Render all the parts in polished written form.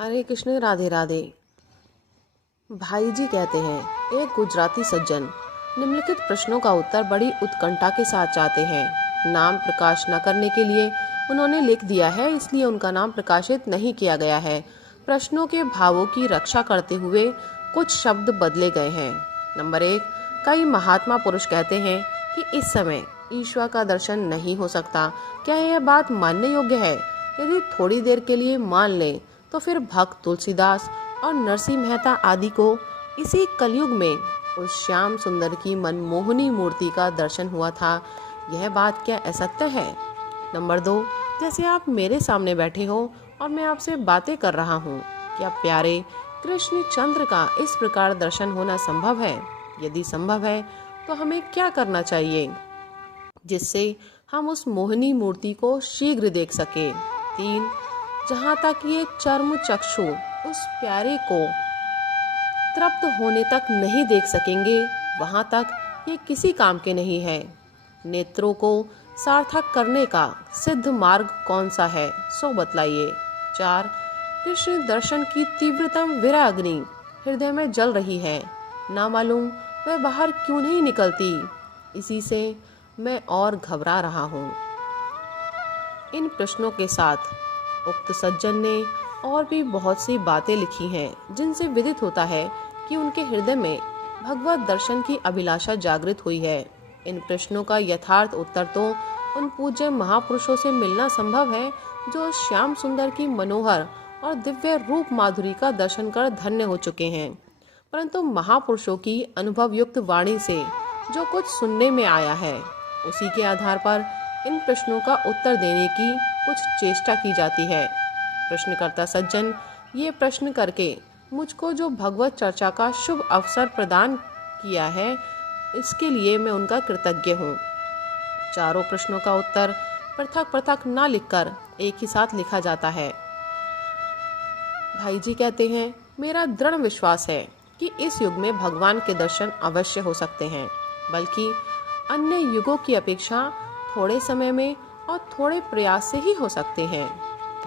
हरे कृष्ण, राधे राधे। भाई जी कहते हैं, एक गुजराती सज्जन निम्नलिखित प्रश्नों का उत्तर बड़ी उत्कंठा के साथ चाहते हैं। नाम प्रकाश न करने के लिए उन्होंने लिख दिया है, इसलिए उनका नाम प्रकाशित नहीं किया गया है। प्रश्नों के भावों की रक्षा करते हुए कुछ शब्द बदले गए हैं। नंबर 1, कई महात्मा पुरुष कहते हैं कि इस समय ईश्वर का दर्शन नहीं हो सकता। क्या यह बात मानने योग्य है? यदि थोड़ी देर के लिए मान लें तो फिर भक्त तुलसीदास और नरसिंह मेहता आदि को इसी कलयुग में उस श्याम सुंदर की मनमोहनी मूर्ति का दर्शन हुआ था। यह बात क्या असत्य है? नंबर 2, जैसे आप मेरे सामने बैठे हो और मैं आपसे बातें कर रहा हूँ, क्या प्यारे कृष्ण चंद्र का इस प्रकार दर्शन होना संभव है? यदि संभव है तो हमें क्या करना चाहिए जिससे हम उस मोहिनी मूर्ति को शीघ्र देख सके? 3, जहाँ तक ये चर्म चक्षु उस प्यारे को तृप्त होने तक नहीं देख सकेंगे, वहाँ तक ये किसी काम के नहीं है। नेत्रों को सार्थक करने का सिद्ध मार्ग कौन सा है, सो बतलाइए। 4, कृष्ण दर्शन की तीव्रतम विरह अग्नि हृदय में जल रही है, ना मालूम वह बाहर क्यों नहीं निकलती, इसी से मैं और घबरा रहा हूँ। इन प्रश्नों के साथ उक्त सज्जन ने और भी बहुत सी बातें लिखी हैं, जिनसे विदित होता है कि उनके हृदय में भगवत दर्शन की अभिलाषा जागृत हुई है। इन प्रश्नों का यथार्थ उत्तर तो उन पूज्य महापुरुषों से मिलना संभव है जो श्याम सुंदर की मनोहर और दिव्य रूप माधुरी का दर्शन कर धन्य हो चुके हैं। परंतु महापुरुषों की अनुभव युक्त वाणी से जो कुछ सुनने में आया है, उसी के आधार पर इन प्रश्नों का उत्तर देने की कुछ चेष्टा की जाती है। प्रश्नकर्ता सज्जन ये प्रश्न करके मुझको जो भगवत चर्चा का शुभ अवसर प्रदान किया है, इसके लिए मैं उनका कृतज्ञ हूँ। चारों प्रश्नों का उत्तर पृथक पृथक न लिखकर एक ही साथ लिखा जाता है। भाई जी कहते हैं, मेरा दृढ़ विश्वास है कि इस युग में भगवान के दर्शन अवश्य हो सकते हैं, बल्कि अन्य युगों की अपेक्षा थोड़े समय में और थोड़े प्रयास से ही हो सकते हैं।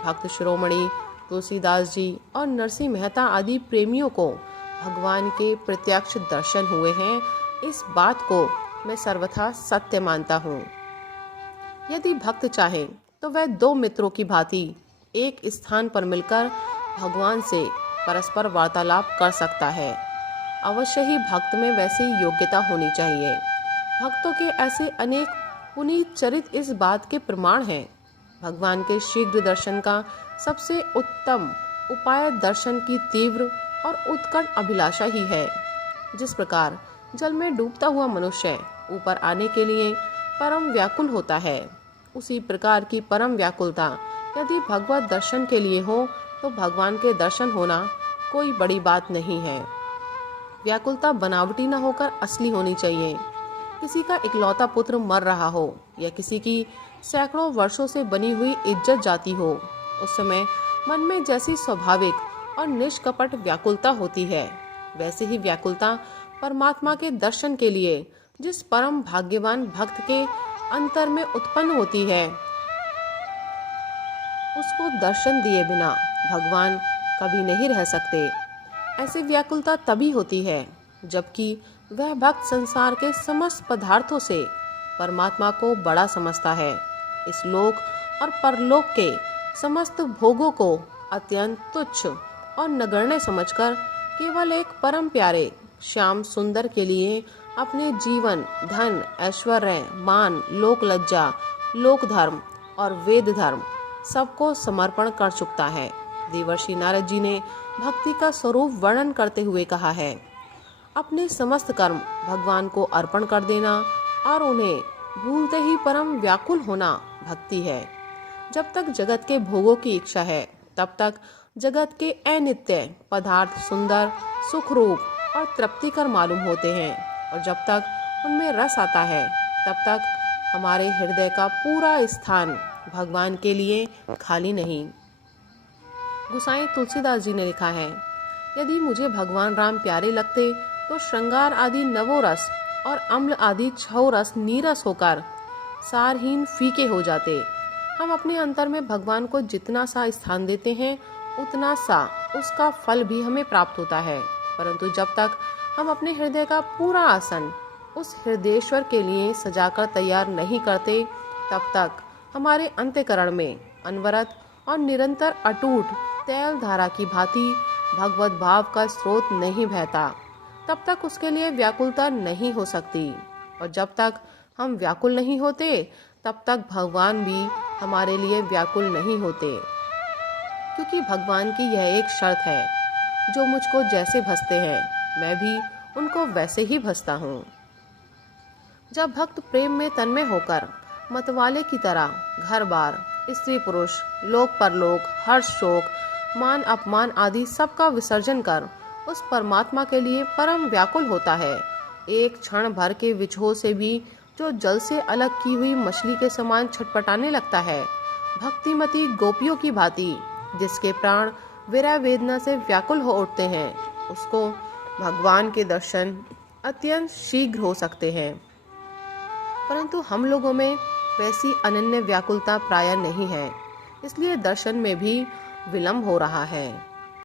भक्त शिरोमणि तुलसीदास जी और नरसिंह मेहता आदि प्रेमियों को भगवान के प्रत्यक्ष दर्शन हुए हैं, इस बात को मैं सर्वथा सत्य मानता हूँ। यदि भक्त चाहे तो वह दो मित्रों की भांति एक स्थान पर मिलकर भगवान से परस्पर वार्तालाप कर सकता है। अवश्य ही भक्त में वैसी योग्यता होनी चाहिए। भक्तों के ऐसे अनेक पुनीत चरित इस बात के प्रमाण हैं। भगवान के शीघ्र दर्शन का सबसे उत्तम उपाय दर्शन की तीव्र और उत्कट अभिलाषा ही है। जिस प्रकार जल में डूबता हुआ मनुष्य ऊपर आने के लिए परम व्याकुल होता है, उसी प्रकार की परम व्याकुलता यदि भगवत दर्शन के लिए हो तो भगवान के दर्शन होना कोई बड़ी बात नहीं है। व्याकुलता बनावटी न होकर असली होनी चाहिए। किसी का इकलौता पुत्र मर रहा हो या किसी की सैकड़ों वर्षों से बनी हुई इज्जत जाती हो, उस समय मन में जैसी स्वाभाविक और निष्कपट व्याकुलता होती है, वैसे ही व्याकुलता परमात्मा के दर्शन के लिए जिस परम भाग्यवान भक्त के अंतर में उत्पन्न होती है, उसको दर्शन दिए बिना भगवान कभी नहीं रह सकते। ऐसी व्याकुलता तभी होती है जबकि वह भक्त संसार के समस्त पदार्थों से परमात्मा को बड़ा समझता है। इस लोक और परलोक के समस्त भोगों को अत्यंत तुच्छ और नगण्य समझकर केवल एक परम प्यारे श्याम सुंदर के लिए अपने जीवन, धन, ऐश्वर्य, मान, लोक लज्जा, लोक धर्म और वेद धर्म सबको समर्पण कर चुकता है। देवर्षि नारद जी ने भक्ति का स्वरूप वर्णन करते हुए कहा है, अपने समस्त कर्म भगवान को अर्पण कर देना और उन्हें भूलते ही परम व्याकुल होना भक्ति है। जब तक जगत के भोगों की इच्छा है, तब तक जगत के अनित्य पदार्थ सुंदर, सुखरूप और तृप्तिकर मालूम होते हैं, और जब तक उनमें रस आता है, तब तक हमारे हृदय का पूरा स्थान भगवान के लिए खाली नहीं। गोसाई तुलसीदास जी ने लिखा है, यदि मुझे भगवान राम प्यारे लगते तो श्रृंगार आदि नवो रस और अम्ल आदि छह रस नीरस होकर सारहीन फीके हो जाते। हम अपने अंतर में भगवान को जितना सा स्थान देते हैं, उतना सा उसका फल भी हमें प्राप्त होता है। परंतु जब तक हम अपने हृदय का पूरा आसन उस हृदयेश्वर के लिए सजाकर तैयार नहीं करते, तब तक हमारे अंतःकरण में अनवरत और निरंतर अटूट तैल धारा की भांति भगवत भाव का स्रोत नहीं बहता, तब तक उसके लिए व्याकुलता नहीं हो सकती। और जब तक हम व्याकुल नहीं होते, तब तक भगवान भी हमारे लिए व्याकुल नहीं होते, क्योंकि भगवान की यह एक शर्त है, जो मुझको जैसे भजते हैं मैं भी उनको वैसे ही भजता हूँ। जब भक्त प्रेम में तन्मय होकर मतवाले की तरह घर बार, स्त्री पुरुष, लोक परलोक, हर्ष शोक, मान अपमान आदि सबका विसर्जन कर उस परमात्मा के लिए परम व्याकुल होता है, एक क्षण भर के विछोह से भी जो जल से अलग की हुई मछली के समान छटपटाने लगता है, भक्तिमती गोपियों की भांति जिसके प्राण विरह वेदना से व्याकुल हो उठते हैं, उसको भगवान के दर्शन अत्यंत शीघ्र हो सकते हैं। परंतु हम लोगों में वैसी अनन्य व्याकुलता प्रायः नहीं है, इसलिए दर्शन में भी विलंब हो रहा है।